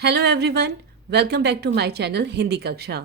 Hello everyone, welcome back to my channel Hindi कक्षा।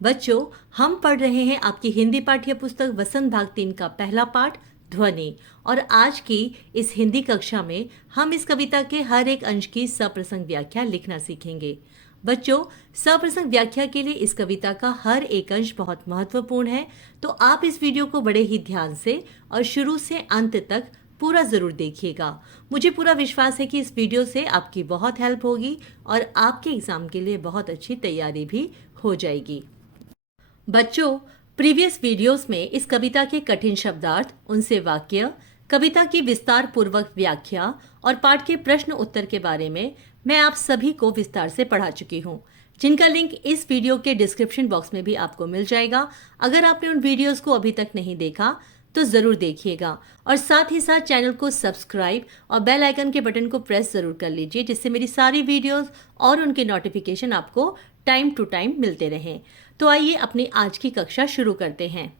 बच्चों, हम पढ़ रहे हैं आपकी हिंदी पाठ्य पुस्तक वसंत भाग 3 का पहला पाठ ध्वनि। और आज की इस हिंदी कक्षा में हम इस कविता के हर एक अंश की सप्रसंग व्याख्या लिखना सीखेंगे। बच्चों, सप्रसंग व्याख्या के लिए इस कविता का हर एक अंश बहुत महत्वपूर्ण है, तो आप इस वीडियो को बड़े ही ध्यान से और शुरू से अंत तक पूरा ज़रूर देखिएगा। मुझे पूरा विश्वास है कि इस वीडियो से आपकी बहुत हेल्प होगी और आपके एग्ज़ाम के लिए बहुत अच्छी तैयारी भी हो जाएगी। बच्चों, प्रीवियस वीडियोस में इस कविता के कठिन शब्दार्थ, उनसे वाक्य, कविता की विस्तार पूर्वक व्याख्या और पाठ के प्रश्न उत्तर के बारे में मैं आप सभी को विस्तार से पढ़ा चुकी हूँ, जिनका लिंक इस वीडियो के डिस्क्रिप्शन बॉक्स में भी आपको मिल जाएगा। अगर आपने उन वीडियोस को अभी तक नहीं देखा तो ज़रूर देखिएगा और साथ ही साथ चैनल को सब्सक्राइब और बेल आइकन के बटन को प्रेस ज़रूर कर लीजिए, जिससे मेरी सारी वीडियोस और उनके नोटिफिकेशन आपको टाइम टू टाइम मिलते रहें। तो आइए अपनी आज की कक्षा शुरू करते हैं।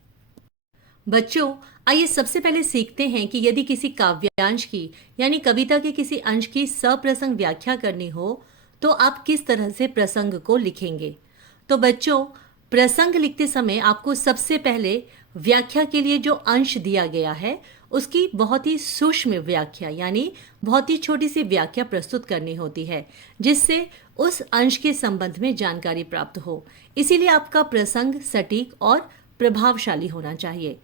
बच्चों, आइए सबसे पहले सीखते हैं कि यदि किसी काव्यांश की यानी कविता के किसी अंश की सप्रसंग व्याख्या करनी हो तो आप किस तरह से प्रसंग को लिखेंगे। तो बच्चों, प्रसंग लिखते समय आपको सबसे पहले व्याख्या के लिए जो अंश दिया गया है उसकी बहुत ही सूक्ष्म व्याख्या यानी बहुत ही छोटी सी व्याख्या प्रस्तुत करनी होती है, जिससे उस अंश के संबंध में जानकारी प्राप्त हो। इसीलिए आपका प्रसंग सटीक और प्रभावशाली होना चाहिए।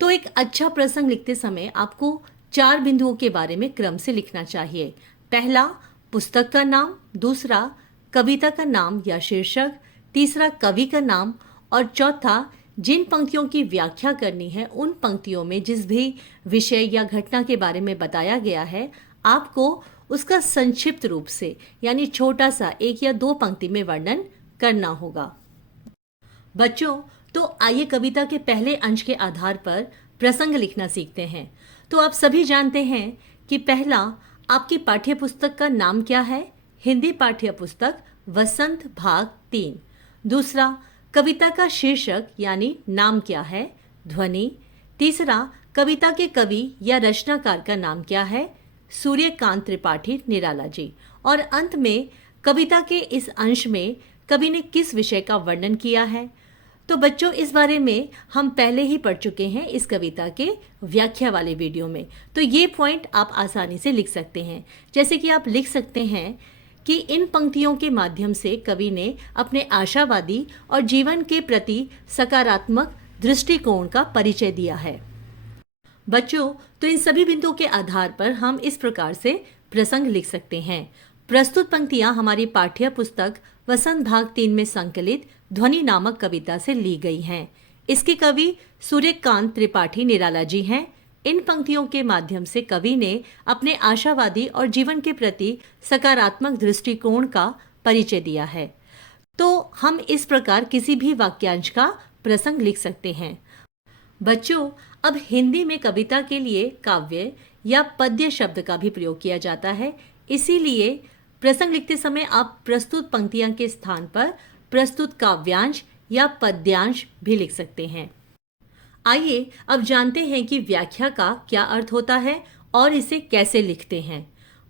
तो एक अच्छा प्रसंग लिखते समय आपको 4 बिंदुओं के बारे में क्रम से लिखना चाहिए। पहला, पुस्तक का नाम। दूसरा, कविता का नाम या शीर्षक। तीसरा, कवि का नाम। और चौथा, जिन पंक्तियों की व्याख्या करनी है उन पंक्तियों में जिस भी विषय या घटना के बारे में बताया गया है, आपको उसका संक्षिप्त रूप से यानी छोटा सा 1 या 2 पंक्ति में वर्णन करना होगा। बच्चों, तो आइए कविता के पहले अंश के आधार पर प्रसंग लिखना सीखते हैं। तो आप सभी जानते हैं कि पहला, आपकी पाठ्य पुस्तक का नाम क्या है? हिंदी पाठ्य पुस्तक वसंत भाग 3। दूसरा, कविता का शीर्षक यानी नाम क्या है? ध्वनि। तीसरा, कविता के कवि या रचनाकार का नाम क्या है? सूर्यकांत त्रिपाठी निराला जी। और अंत में कविता के इस अंश में कवि ने किस विषय का वर्णन किया है? तो बच्चों, इस बारे में हम पहले ही पढ़ चुके हैं इस कविता के व्याख्या वाले वीडियो में। तो ये पॉइंट आप आसानी से लिख सकते हैं। जैसे कि आप लिख सकते हैं कि इन पंक्तियों के माध्यम से कवि ने अपने आशावादी और जीवन के प्रति सकारात्मक दृष्टिकोण का परिचय दिया है। बच्चों, तो इन सभी बिंदुओं के आधार पर हम इस प्रकार से प्रसंग लिख सकते हैं। प्रस्तुत पंक्तियां हमारी पाठ्य पुस्तक वसंत भाग 3 में संकलित ध्वनि नामक कविता से ली गई हैं। इसके कवि सूर्यकांत त्रिपाठी निराला जी हैं। इन पंक्तियों के माध्यम से कवि ने अपने आशावादी और जीवन के प्रति सकारात्मक दृष्टिकोण का परिचय दिया है। तो हम इस प्रकार किसी भी वाक्यांश का प्रसंग लिख सकते हैं। बच्चों, अब हिंदी में कविता के लिए काव्य या पद्य शब्द का भी प्रयोग किया जाता है। इसीलिए प्रसंग लिखते समय आप प्रस्तुत पंक्तियां के स्थान पर प्रस्तुत काव्यांश या पद्यांश भी लिख सकते हैं। आइए अब जानते हैं कि व्याख्या का क्या अर्थ होता है और इसे कैसे लिखते हैं।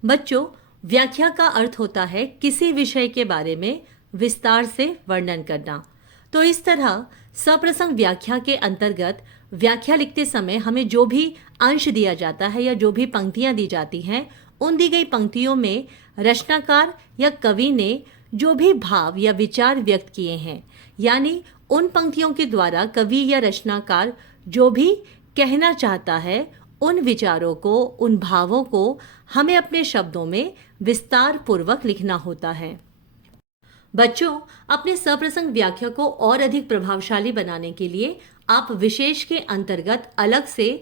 बच्चों, व्याख्या का अर्थ होता है किसी विषय के बारे में विस्तार से वर्णन करना। तो इस तरह सप्रसंग व्याख्या के अंतर्गत व्याख्या लिखते समय हमें जो भी अंश दिया जाता है या जो भी पंक्तियां दी जाती हैं, उन दी गई पंक्तियों में रचनाकार या कवि ने जो भी भाव या विचार व्यक्त किए हैं, यानी उन पंक्तियों के द्वारा कवि या रचनाकार जो भी कहना चाहता है, उन विचारों को, उन भावों को हमें अपने शब्दों में विस्तार पूर्वक लिखना होता है। बच्चों, अपने सप्रसंग व्याख्या को और अधिक प्रभावशाली बनाने के लिए आप विशेष के अंतर्गत अलग से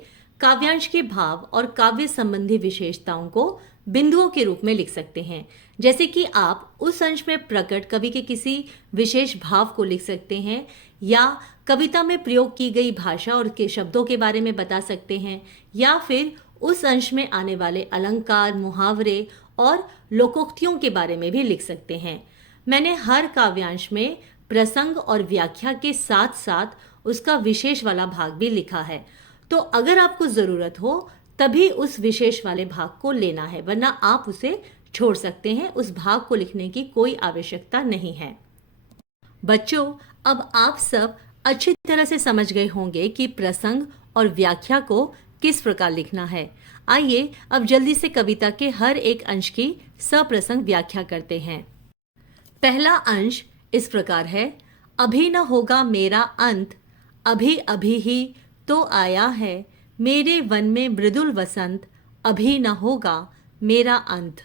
काव्यांश के भाव और काव्य संबंधी विशेषताओं को बिंदुओं के रूप में लिख सकते हैं। जैसे कि आप उस अंश में प्रकट कवि के किसी विशेष भाव को लिख सकते हैं, या कविता में प्रयोग की गई भाषा और के शब्दों के बारे में बता सकते हैं, या फिर उस अंश में आने वाले अलंकार, मुहावरे और लोकोक्तियों के बारे में भी लिख सकते हैं। मैंने हर काव्यांश में प्रसंग और व्याख्या के साथ साथ उसका विशेष वाला भाग भी लिखा है। तो अगर आपको ज़रूरत हो तभी उस विशेष वाले भाग को लेना है, वरना आप उसे छोड़ सकते हैं, उस भाग को लिखने की कोई आवश्यकता नहीं है। बच्चों, अब आप सब अच्छी तरह से समझ गए होंगे कि प्रसंग और व्याख्या को किस प्रकार लिखना है। आइए अब जल्दी से कविता के हर एक अंश की सप्रसंग व्याख्या करते हैं। पहला अंश इस प्रकार है। अभी न होगा मेरा अंत, अभी अभी ही तो आया है, मेरे वन में मृदुल वसंत, अभी न होगा मेरा अंत।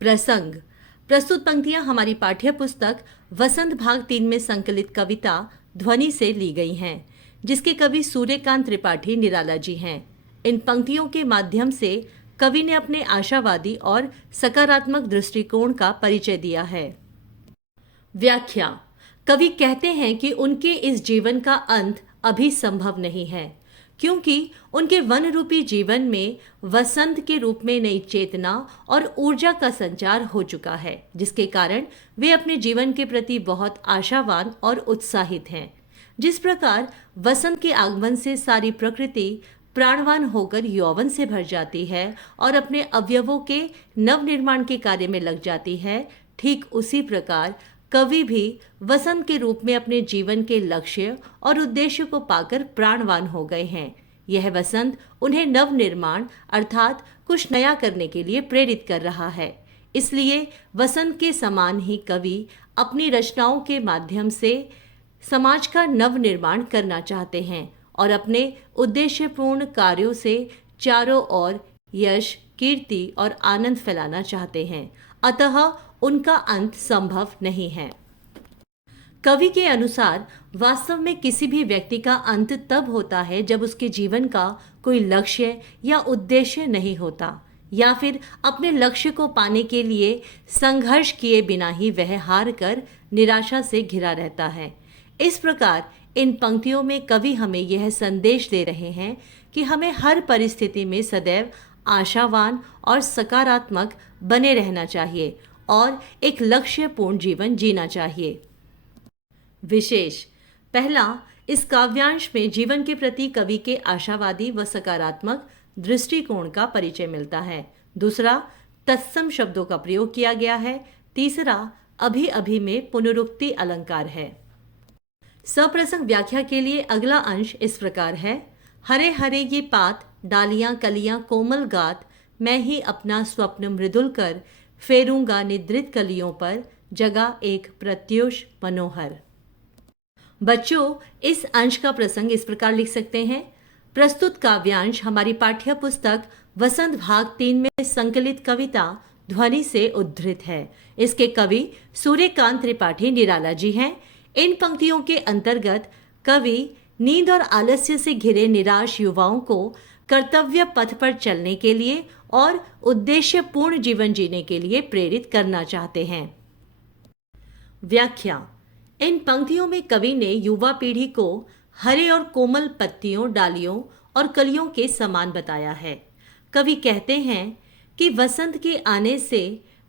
प्रसंग। प्रस्तुत पंक्तियां हमारी पाठ्य पुस्तक वसंत भाग 3 में संकलित कविता ध्वनि से ली गई हैं, जिसके कवि सूर्यकांत त्रिपाठी निराला जी हैं। इन पंक्तियों के माध्यम से कवि ने अपने आशावादी और सकारात्मक दृष्टिकोण का परिचय दिया है। व्याख्या। कवि कहते हैं कि उनके इस जीवन का अंत अभी संभव नहीं है, क्योंकि उनके वन रूपी जीवन में वसंत के रूप में नई चेतना और ऊर्जा का संचार हो चुका है, जिसके कारण वे अपने जीवन के प्रति बहुत आशावान और उत्साहित हैं। जिस प्रकार वसंत के आगमन से सारी प्रकृति प्राणवान होकर यौवन से भर जाती है और अपने अवयवों के नवनिर्माण के कार्य में लग जाती है, ठीक उसी प्रकार कवि भी वसंत के रूप में अपने जीवन के लक्ष्य और उद्देश्य को पाकर प्राणवान हो गए हैं। यह वसंत उन्हें नवनिर्माण अर्थात कुछ नया करने के लिए प्रेरित कर रहा है। इसलिए वसंत के समान ही कवि अपनी रचनाओं के माध्यम से समाज का नवनिर्माण करना चाहते हैं और अपने उद्देश्यपूर्ण कार्यों से चारों ओर यश, कीर्ति और आनंद फैलाना चाहते हैं। अतः उनका अंत संभव नहीं है। कवि के अनुसार वास्तव में किसी भी व्यक्ति का अंत तब होता है जब उसके जीवन का कोई लक्ष्य या उद्देश्य नहीं होता, या फिर अपने लक्ष्य को पाने के लिए संघर्ष किए बिना ही वह हार कर निराशा से घिरा रहता है। इस प्रकार इन पंक्तियों में कवि हमें यह संदेश दे रहे हैं कि हमें हर परिस्थिति में सदैव आशावान और सकारात्मक बने रहना चाहिए और एक लक्ष्यपूर्ण जीवन जीना चाहिए। विशेष। पहला, इस काव्यांश में जीवन के प्रति कवि के आशावादी व सकारात्मक दृष्टिकोण का परिचय मिलता है। दूसरा, तत्सम शब्दों का प्रयोग किया गया है। तीसरा, अभी अभी में पुनरुक्ति अलंकार है। सप्रसंग व्याख्या के लिए अगला अंश इस प्रकार है। हरे हरे ये पात, डालियां कलियां कोमल गात, मैं ही अपना स्वप्न मृदुल कर, फेरूंगा निद्रित कलियों पर, जगा एक प्रत्यूष मनोहर। बच्चों, इस अंश का प्रसंग इस प्रकार लिख सकते हैं। प्रस्तुत काव्यांश हमारी पाठ्य पुस्तक वसंत भाग 3 में संकलित कविता ध्वनि से उद्धृत है। इसके कवि सूर्यकांत त्रिपाठी निराला जी हैं। इन पंक्तियों के अंतर्गत कवि नींद और आलस्य से घिरे निराश युवाओं को कर्तव्य पथ पर चलने के लिए और उद्देश्यपूर्ण जीवन जीने के लिए प्रेरित करना चाहते हैं। व्याख्या। इन पंक्तियों में कवि ने युवा पीढ़ी को हरे और कोमल पत्तियों, डालियों और कलियों के समान बताया है। कवि कहते हैं कि वसंत के आने से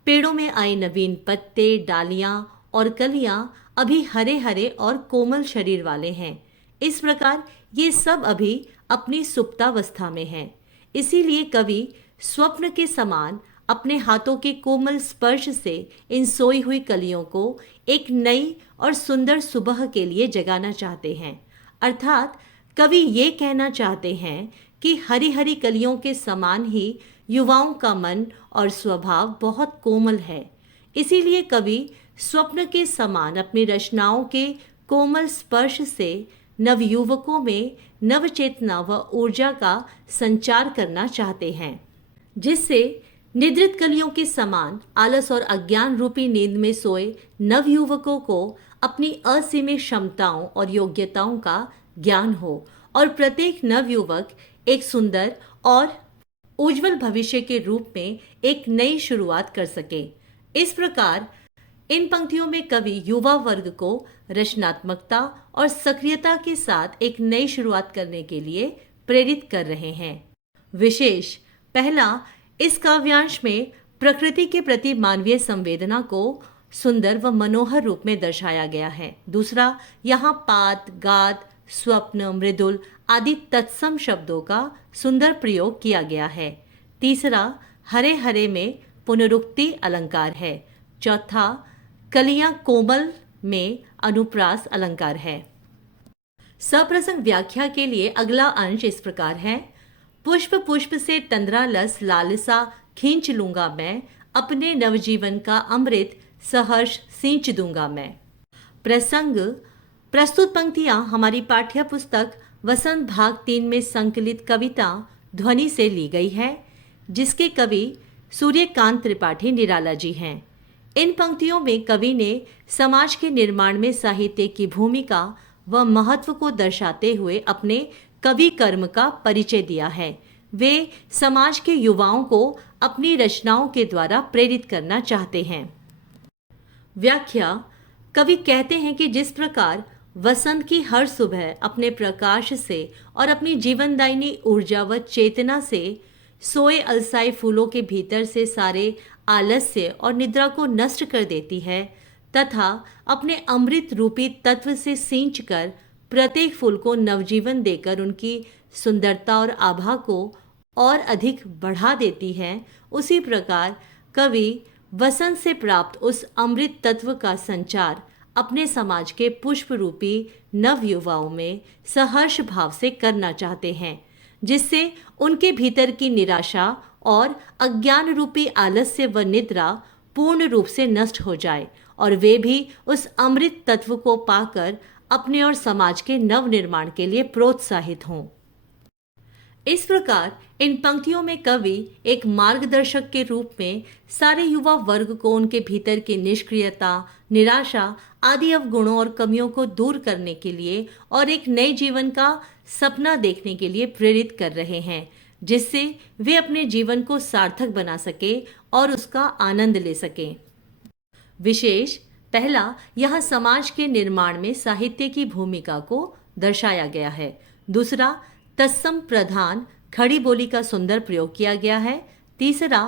पेड़ों में आए नवीन पत्ते, डालियां और कलियां अभी हरे हरे और कोमल शरीर वाले हैं। इस प्रकार ये सब अभी अपनी सुप्तावस्था में हैं। इसीलिए कवि स्वप्न के समान अपने हाथों के कोमल स्पर्श से इन सोई हुई कलियों को एक नई और सुंदर सुबह के लिए जगाना चाहते हैं। अर्थात कवि ये कहना चाहते हैं कि हरी हरी कलियों के समान ही युवाओं का मन और स्वभाव बहुत कोमल है। इसीलिए कवि स्वप्न के समान अपनी रचनाओं के कोमल स्पर्श से नवयुवकों में नवचेतना व ऊर्जा का संचार करना चाहते हैं, जिससे निद्रित कलियों के समान आलस और अज्ञान रूपी नींद में सोए नवयुवकों को अपनी असीमित क्षमताओं और योग्यताओं का ज्ञान हो और प्रत्येक नवयुवक एक सुंदर और उज्जवल भविष्य के रूप में एक नई शुरुआत कर सके। इस प्रकार इन पंक्तियों में कवि युवा वर्ग को रचनात्मकता और सक्रियता के साथ एक नई शुरुआत करने के लिए प्रेरित कर रहे हैं। विशेष। पहला, इस काव्यांश में प्रकृति के प्रति मानवीय संवेदना को सुंदर व मनोहर रूप में दर्शाया गया है। दूसरा, यहाँ पात, गात, स्वप्न, मृदुल आदि तत्सम शब्दों का सुंदर प्रयोग किया गया है। तीसरा, हरे हरे में पुनरुक्ति अलंकार है। चौथा कलियां कोमल में अनुप्रास अलंकार है। सप्रसंग व्याख्या के लिए अगला अंश इस प्रकार है। पुष्प पुष्प से तंद्रालस लालसा खींच लूंगा मैं, अपने नवजीवन का अमृत सहर्ष सींच दूंगा मैं। प्रसंग प्रस्तुत पंक्तियां हमारी पाठ्य पुस्तक वसंत भाग 3 में संकलित कविता ध्वनि से ली गई है, जिसके कवि सूर्यकांत त्रिपाठी निराला जी हैं। इन पंक्तियों में कवि ने समाज के निर्माण में साहित्य की भूमिका व महत्व को दर्शाते हुए अपने कवि कर्म का परिचय दिया है। वे समाज के युवाओं को अपनी रचनाओं के द्वारा प्रेरित करना चाहते हैं। व्याख्या। कवि कहते हैं कि जिस प्रकार वसंत की हर सुबह अपने प्रकाश से और अपनी जीवनदायिनी ऊर्जा व चेतना से सोए अलसाए फूलों के भीतर से सारे आलस्य और निद्रा को नष्ट कर देती है, तथा अपने अमृत रूपी तत्व से सींचकर प्रत्येक फूल को नवजीवन देकर उनकी सुंदरता और आभा को और अधिक बढ़ा देती है, उसी प्रकार कवि वसंत से प्राप्त उस अमृत तत्व का संचार अपने समाज के पुष्प रूपी नव युवाओं में सहर्ष भाव से करना चाहते हैं, जिससे उनके भीतर की निराशा और अज्ञान रूपी आलस्य व निद्रा पूर्ण रूप से नष्ट हो जाए और वे भी उस अमृत तत्व को पाकर अपने और समाज के नव निर्माण के लिए प्रोत्साहित हों। इस प्रकार इन पंक्तियों में कवि एक मार्गदर्शक के रूप में सारे युवा वर्ग को उनके भीतर की निष्क्रियता, निराशा आदि अवगुणों और कमियों को दूर करने के लिए और एक नए जीवन का सपना देखने के लिए प्रेरित कर रहे हैं, जिससे वे अपने जीवन को सार्थक बना सके और उसका आनंद ले सकें। विशेष पहला, यहाँ समाज के निर्माण में साहित्य की भूमिका को दर्शाया गया है। दूसरा, तत्सम प्रधान खड़ी बोली का सुंदर प्रयोग किया गया है। तीसरा,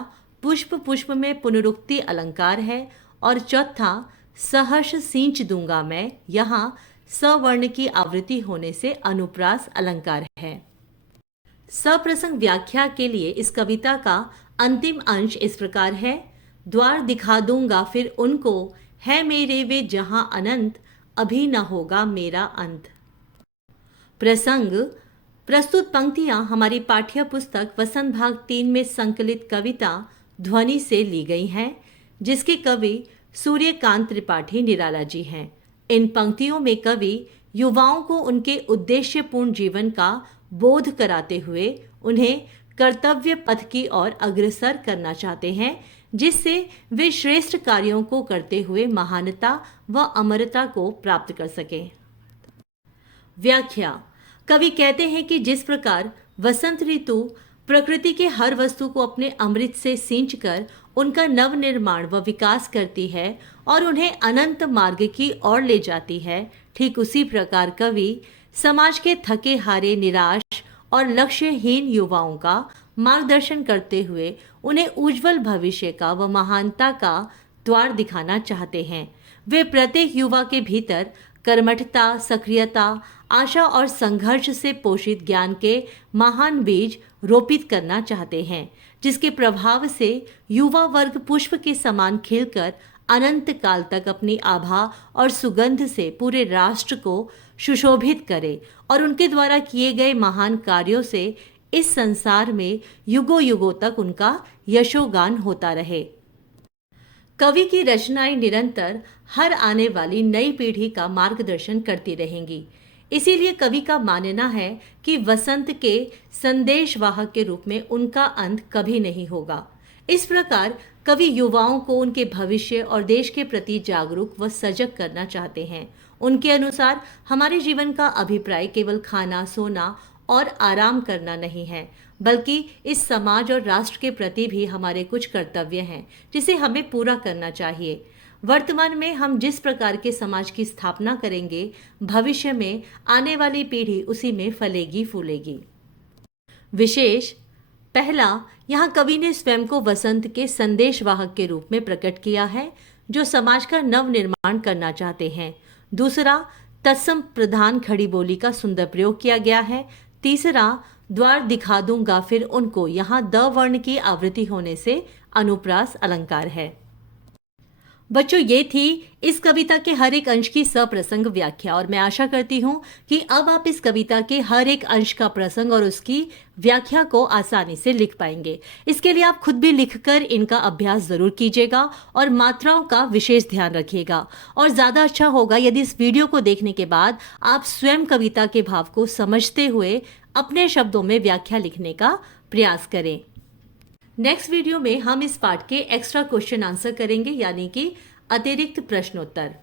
पुष्प पुष्प में पुनरुक्ति अलंकार है। और चौथा, सहर्ष सींच दूंगा मैं, यहाँ सवर्ण की आवृत्ति होने से अनुप्रास अलंकार है। सप्रसंग व्याख्या के लिए इस कविता का अंतिम अंश इस प्रकार है। द्वार दिखा दूंगा फिर उनको, है मेरे वे जहां अनंत, अभी न होगा मेरा अंत। प्रसंग प्रस्तुत पंक्तियां हमारी पाठ्य पुस्तक वसंत भाग 3 में संकलित कविता ध्वनि से ली गई हैं, जिसके कवि सूर्यकांत त्रिपाठी निराला जी हैं। इन पंक्तियों में कवि युवाओं को उनके उद्देश्यपूर्ण जीवन का बोध कराते हुए उन्हें कर्तव्य पथ की ओर अग्रसर करना चाहते हैं, जिससे वे श्रेष्ठ कार्यों को करते हुए महानता व अमरता को प्राप्त कर सकें। व्याख्या। कवि कहते हैं कि जिस प्रकार वसंत ऋतु प्रकृति के हर वस्तु को अपने अमृत से सींचकर उनका नव निर्माण व विकास करती है और उन्हें अनंत मार्ग की ओर ले जाती है, ठीक उसी प्रकार कवि समाज के थके हारे, निराश और लक्ष्यहीन युवाओं का मार्गदर्शन करते हुए उन्हें उज्जवल भविष्य का व महानता का द्वार दिखाना चाहते हैं। वे प्रत्येक युवा के भीतर कर्मठता, सक्रियता, आशा और संघर्ष से पोषित ज्ञान के महान बीज रोपित करना चाहते हैं, जिसके प्रभाव से युवा वर्ग पुष्प के समान खिलकर अनंत काल तक अपनी आभा और सुगंध से पूरे राष्ट्र को सुशोभित करे और उनके द्वारा किए गए महान कार्यों से इस संसार में युगों युगों तक उनका यशोगान होता रहे। कवि की रचनाएं निरंतर हर आने वाली नई पीढ़ी का मार्गदर्शन करती रहेंगी। इसीलिए कवि का मानना है कि वसंत के संदेशवाहक के रूप में उनका अंत कभी नहीं होगा। इस प्रकार कवि युवाओं को उनके भविष्य और देश के प्रति जागरूक व सजग करना चाहते हैं। उनके अनुसार हमारे जीवन का अभिप्राय केवल खाना, सोना और आराम करना नहीं है, बल्कि इस समाज और राष्ट्र के प्रति भी हमारे कुछ कर्तव्य हैं, जिसे हमें पूरा करना चाहिए। वर्तमान में हम जिस प्रकार के समाज की स्थापना करेंगे, भविष्य में आने वाली पीढ़ी उसी में फलेगी फूलेगी। विशेष पहला, यहाँ कवि ने स्वयं को वसंत के संदेशवाहक के रूप में प्रकट किया है, जो समाज का नव निर्माण करना चाहते हैं। दूसरा, तत्सम प्रधान खड़ी बोली का सुंदर प्रयोग किया गया है। तीसरा, द्वार दिखा दूंगा फिर उनको, यहाँ द वर्ण की आवृत्ति होने से अनुप्रास अलंकार है। बच्चों, ये थी इस कविता के हर एक अंश की सप्रसंग व्याख्या और मैं आशा करती हूँ कि अब आप इस कविता के हर एक अंश का प्रसंग और उसकी व्याख्या को आसानी से लिख पाएंगे। इसके लिए आप खुद भी लिखकर इनका अभ्यास जरूर कीजिएगा और मात्राओं का विशेष ध्यान रखिएगा। और ज़्यादा अच्छा होगा यदि इस वीडियो को देखने के बाद आप स्वयं कविता के भाव को समझते हुए अपने शब्दों में व्याख्या लिखने का प्रयास करें। नेक्स्ट वीडियो में हम इस पाठ के एक्स्ट्रा क्वेश्चन आंसर करेंगे, यानी कि अतिरिक्त प्रश्नोत्तर।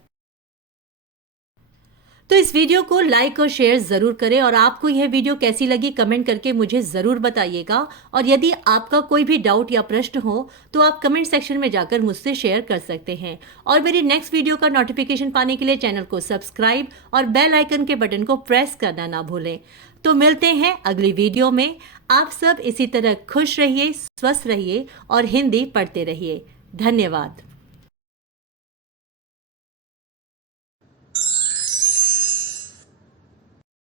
तो इस वीडियो को लाइक और शेयर जरूर करें और आपको यह वीडियो कैसी लगी कमेंट करके मुझे जरूर बताइएगा। और यदि आपका कोई भी डाउट या प्रश्न हो तो आप कमेंट सेक्शन में जाकर मुझसे शेयर कर सकते हैं। और मेरी नेक्स्ट वीडियो का नोटिफिकेशन पाने के लिए चैनल को सब्सक्राइब और बेल आइकन के बटन को प्रेस करना ना भूलें। तो मिलते हैं अगली वीडियो में। आप सब इसी तरह खुश रहिए, स्वस्थ रहिए और हिंदी पढ़ते रहिए। धन्यवाद।